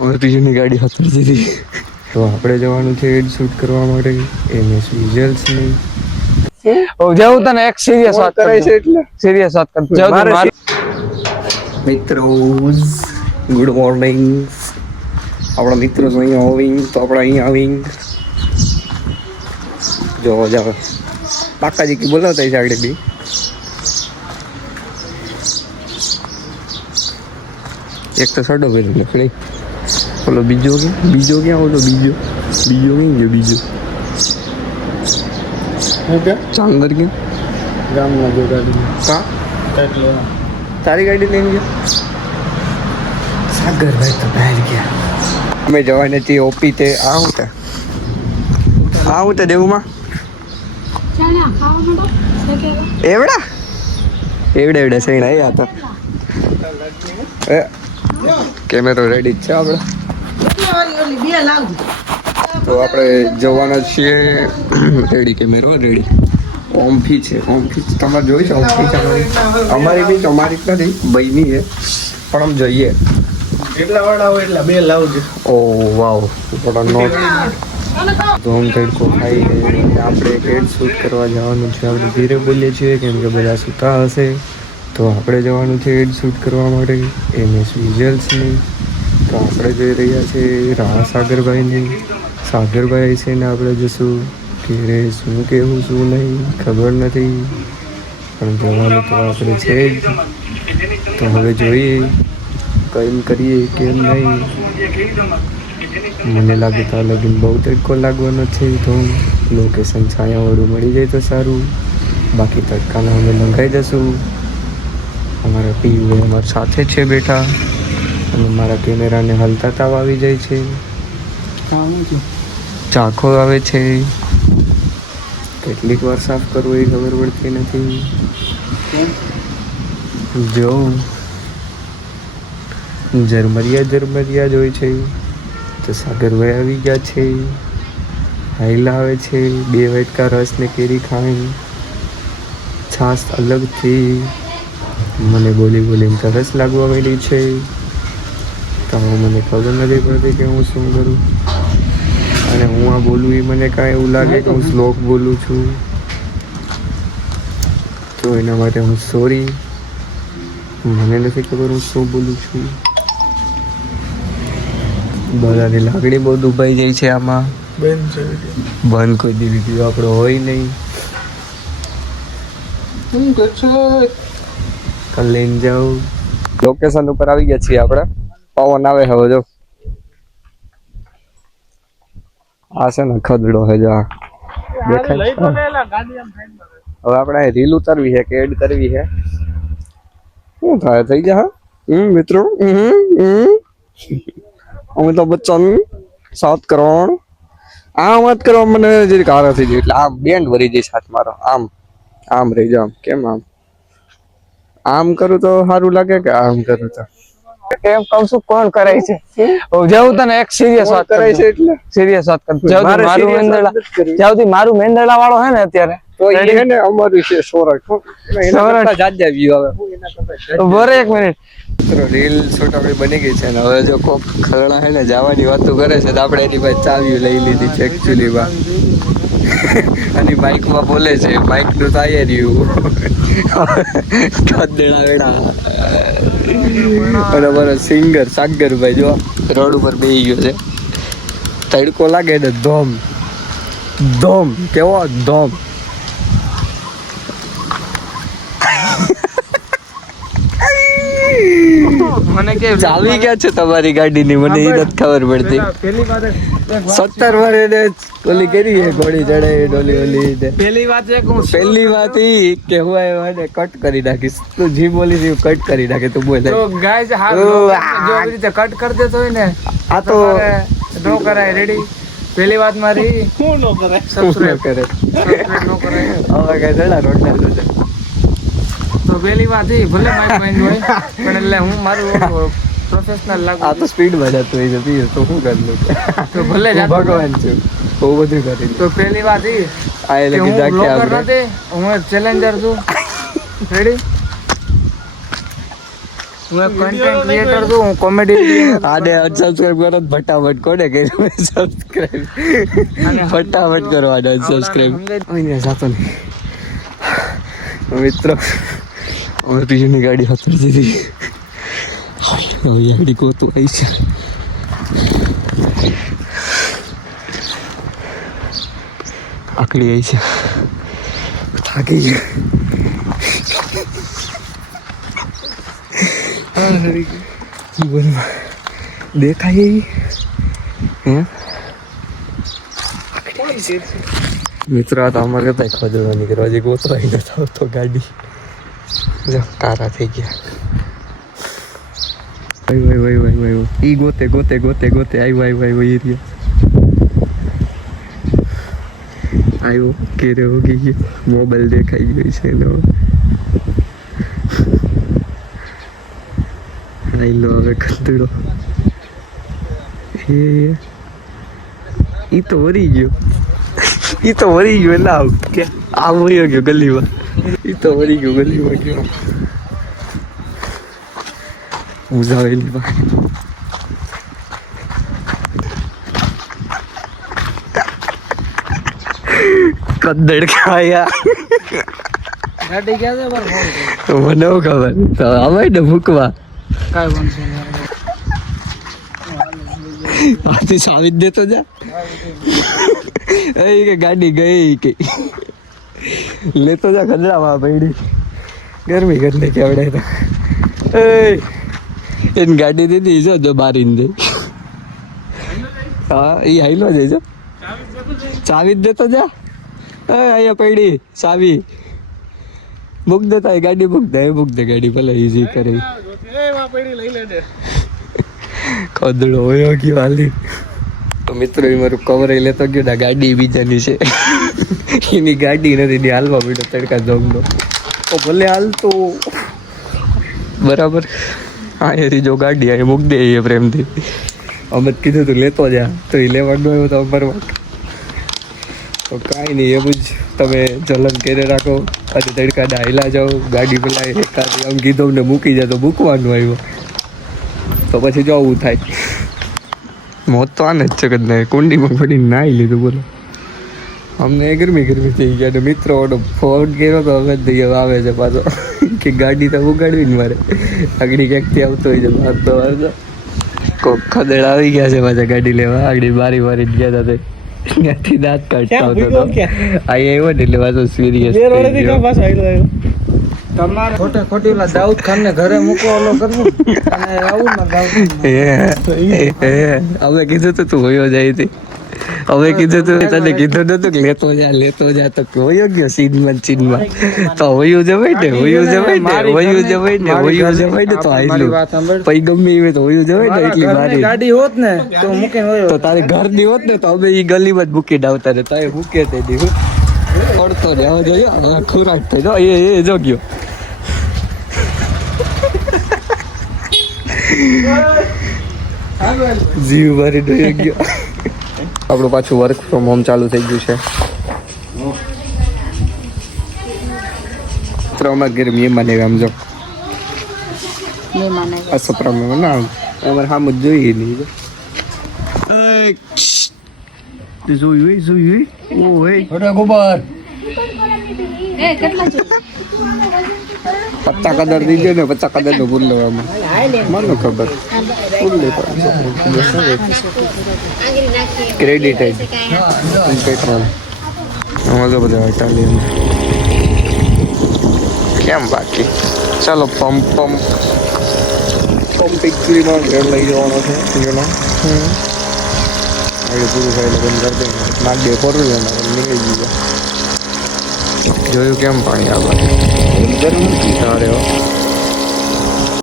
और पीछे गाड़ी हाथ पर दी थी तो આપણે જવાનું છે એડ શૂટ કરવા માટે એમએસ વિઝ્યુઅલ્સ ની જાઉં તને એક સિરિયસ વાત કરે છે એટલે સિરિયસ વાત કર જાઉં મિત્રો ગુડ મોર્નિંગ આપણા મિત્રો અહીંયા આવીંગ તો આપણે અહીંયા આવીંગ જો જાવ કાકાજી કી બોલાવતા છે આગળ બી એક તો સડો ભેરો લખડી ઓલો બીજો ક્યાં ઓલો બીજો કઈ ગયો બીજો ઓકે ચાંદર કે ગામમાં જો ગાડી કા એટલે તારી ગાડી લઈને ગયો સાગરભાઈ તો બહાર ગયા અમે જવાને હતી ઓપી તે આવું તે દેવુમાં એવડા સૈણા એ હતા કેમેરો રેડી જ છે આપણે તો આપણે જવાના છીએ રેડી કેમેરો રેડી ઓમફી છે ઓમફી તમારે જોઈ છે ઓમફી છે અમારી બી અમારી નથી ભાઈની છે પણ આમ જોઈએ કેટલા વાળા હોય એટલા બે લાવજો ઓ વાવ થોડા નોટ તો હમ તડકો ખાઈ આપણે હેડ શૂટ કરવા જવાનું છે આપણે ધીરે બોલીએ છીએ કેમ કે બધા સૂતા હશે તો આપણે જવાનું છે હેડ શૂટ કરવા માટે એમએસ વિઝ્યુઅલ્સની તો આપણે જઈ રહ્યા છીએ રાહ સાગરભાઈની સાગરભાઈ છે ને આપણે જશું કે શું કહેવું શું નહીં ખબર નથી પણ જવાનું તો આપણે છે જ તો હવે જોઈએ કંઈ કરીએ કેમ નહીં મને લાગે તો લગીન બહુ તડકો લાગવાનો છે તો લોકેશન છાયાવાળું મળી જાય તો સારું બાકી તડકાના અમે લંઘાઈ જશું અમારા પીયુ અમારા સાથે છે બેઠા અને મારા કેમેરાને હલતા તાવ આવી જાય છે ચાખો આવે છે કેટલીક વાર સાફ કરવું એ ખબર પડતી નથી જો ઝરમરિયા જ હોય છે તો સાગરભાઈ આવી ગયા છે હાઈલા આવે છે 2 વાટકા રસ ને કેરી ખાઈ છાશ અલગથી મને બોલીને તરસ લાગવા માંડી છે તો મને ખબર નથી પડતી કે હું શું કરું અને હું આ બોલું એ મને કાંઈ એવું લાગે કે હું શ્લોક બોલું છું તો એના માટે હું સોરી મને નથી ખબર હું શું બોલું છું બધાની લાગણી બહુ દુભાઈ જાય છે આમાં બંધ કોઈ દી વિડીયો આપણો હોય નહીં લઈને જાઉં લોકેશન ઉપર આવી ગયા છીએ આપણે પવન આવે હવે જો આ છે ને ખદડો છે જો દેખાય હવે આપણે રીલ ઉતારવી છે કે એડ કરવી છે શું થાય થઈ જા મિત્રો અમે તો બચ્ચન 7 કરોડ આ વાત કરવા મને જે કાર થઈ ગઈ એટલે આમ બેન્ડ ભરી જાય સાથ મારો આમ રહી જાવ કેમ આમ કરું તો સારું લાગે કે આમ કરું તો એમ કહું છું કોણ કરાય છે જાઉં તને એક સિરિયસ વાત કરાય છે એટલે સિરિયસ વાત કર જાઉં મારું મેંદરડા વાળો હે ને અત્યારે તો એ ને અમારું છે સોરઠ એના જાજા વ્યૂ આવે બરે એક મિનિટ રીલ શૂટ આપણી બની ગઈ છે ને હવે જો કોક ખરણા હે ને જવાની વાતો કરે છે તો આપણે એની પાસે ચાવી લઈ લીધી છે એકચ્યુઅલીમાં અને માઇકમાં બોલે છે માઇકનું થાય રહ્યું ખદેડા વેડા અને અમારો સિંગર સાગરભાઈ જો રોડ ઉપર બેસી ગયો છે તડકો લાગે ને ધોમ કેવો ધોમ મને કે ચાવી ક્યાં છે તમારી ગાડીની મને એ નથી ખબર પડતી 17 વાર એને ઓલી કરી છે ઘોડી ચડે ડોલી પહેલી વાત ઈ કે હું એને કટ કરી નાખીશ તું જી બોલી છે કટ કરી નાખે તું બોલ તો ગાઈસ જો આવી રીતે કટ કરી દેતો હોય ને આ તો નો કરાય રેડી પહેલી વાત મારી હું નો કરાય સબસ્ક્રાઇબ કરે નો કરાય હવે કઈ ચડા રોડ ના તો પહેલી વાત એ ભલે માઇક બંધ હોય પણ એટલે હું મારું પ્રોફેશનલ લાગુ આ તો સ્પીડ માં જતો હોય છે તો શું કરું તો ભલે ભગવાન છું બહુ બધું કરી તો પહેલી વાત એ આ એટલે કે બ્લોગર નથી હું ચેલેન્જર છું રેડી હું એક કન્ટેન્ટ ક્રિએટર છું, હું કોમેડી આને અનસબસ્ક્રાઇબ કરો તો ફટાફટ કોને કર્યું સબસ્ક્રાઇબ ફટાફટ કરવાનો અનસબસ્ક્રાઇબ અહીંયા જાતો નહીં મિત્રો હવે પિયુની ગાડી હાથર દીધી હવે ગાડી ગોતું આવી છે આકડી આવી છે થાકી ગયા દેખાય હે મિત્ર આ તો અમારે કઈ ખોદવા નીકળવા હજી ગોતવાઈ નથી આવતો ગાડી જો તારા થઈ ગયા ભાઈ ઈ ગોતે આવ્યો આવ્યો કેરે હોગી ગયો મોબાઈલ દેખાઈ ગયો છે એનો આઈ લો હવે ખંતડો ઈ તો વરી ગયો એટલે આવ વયો ગયો ગલીમાં ઈ તો વરી ગયો ગલીમાં ગયો ઉજાવેલી ભાઈ કદડ ખાયા ગાડી ગયા છે મને ખબર તો આવે ને મૂકવા કાઈ બનશે આથી સાવિત દેતો જા એ કે ગાડી ગઈ કે લેતો જા ખદડામાં પડી ગરમી કરને કેવડે તો એની ગાડી દીધી જો જો બારીને દે હા એ હાઈલો જઈજો ચાવી જ દેતો જા અહીંયા પડી ચાવી મૂક દેતા એ ગાડી મૂક દે ગાડી ભલે ઈઝી કરે ખદડો હોય ગયો હાલી તો મિત્રો એ મારું કવર લેતો ગયો ને ગાડી બીજાની છે એની ગાડી નથી ની હાલવા પડ્યો તડકા જમનો તો ભલે હાલતો બરાબર હા એરી જો ગાડી અહીં મૂક દે એ પ્રેમથી અમે કીધું તું લેતો જા તો એ લેવાનું આવ્યો તો અમારું તો કાંઈ નહીં એવું જ તમે ચલન કરી રાખો આજે તડકાના હાઈલા જાઓ ગાડી પેલા એકાદી આમ કીધું ને મૂકી જાય તો મૂકવાનું આવ્યો તો પછી જવું થાય મોત તો આને જ છે કદ નહીં કુંડીમાં પડીને નાહી લીધું બોલો અમને ગરમી થઈ ગયા અને મિત્રો ફોન કર્યો તો હવે જ આવે છે પાછો કે ગાડી તો ઉગાડવી ને મારે આગળ ક્યાંકથી આવતો હોય છે વારતો કોક ખદેડ આવી ગયા છે પાછા ગાડી લેવા આગળ બારી ગયા હતા ત્યાંથી દાંત કાઢતા આવતો હતો અહીંયા આવ્યો ને એટલે પાછો સિરિયસ તમારે ખોટી ઓલા દાઉદ ખાન ને ઘરે મૂકો ઓલો કરવું અને આવું ને દાઉદ હવે કીધું તો તું હોયો જાય હતી હવે કીધું તું તને કીધું નતું કે લેતો જા તો હોયો ગયો સીનમાં તો હોયું જવાય ને તો આટલું પછી ગમે એ તો હોયું જવાય ને એટલી મારી ગાડી હોત ને તો મૂકીને હોયો તો તારી ઘર ની હોત ને તો અમે એ ગલીમાં જ મૂકીને આવતા ને તારે મૂકે તે દી પડતો ને હવે જોઈએ ખોરાક થઈ જો એ જો ગયો જીવ મારી ડોઈ ગયો આપણું પાછું વર્ક ફ્રોમ હોમ ચાલુ થઈ ગયું છે ત્રણમાં ઘેર મહેમાન આવ્યા આમ જો અસપરા મહેમાન ના અમારે સામે જ જોઈએ નહીં જોયું ઓય ગોબર પત્તા કદર દીધો ને 50 કદર નો ભૂલ લેવામાં મને ખબર ભૂલ લેતા ક્રેડિટ પેટ્રોલ મજા બધા ચાલી કેમ બાકી ચાલો પમ્પિંગમાં ઘેર લઈ જવાનો છે યુનો હવે પૂરું થાય એટલે બંધ કરી દઈએ નાખ દે ફોર વ્હીલર નીકળી ગયું જોયું કેમ પાણી આવે ગરમી સારે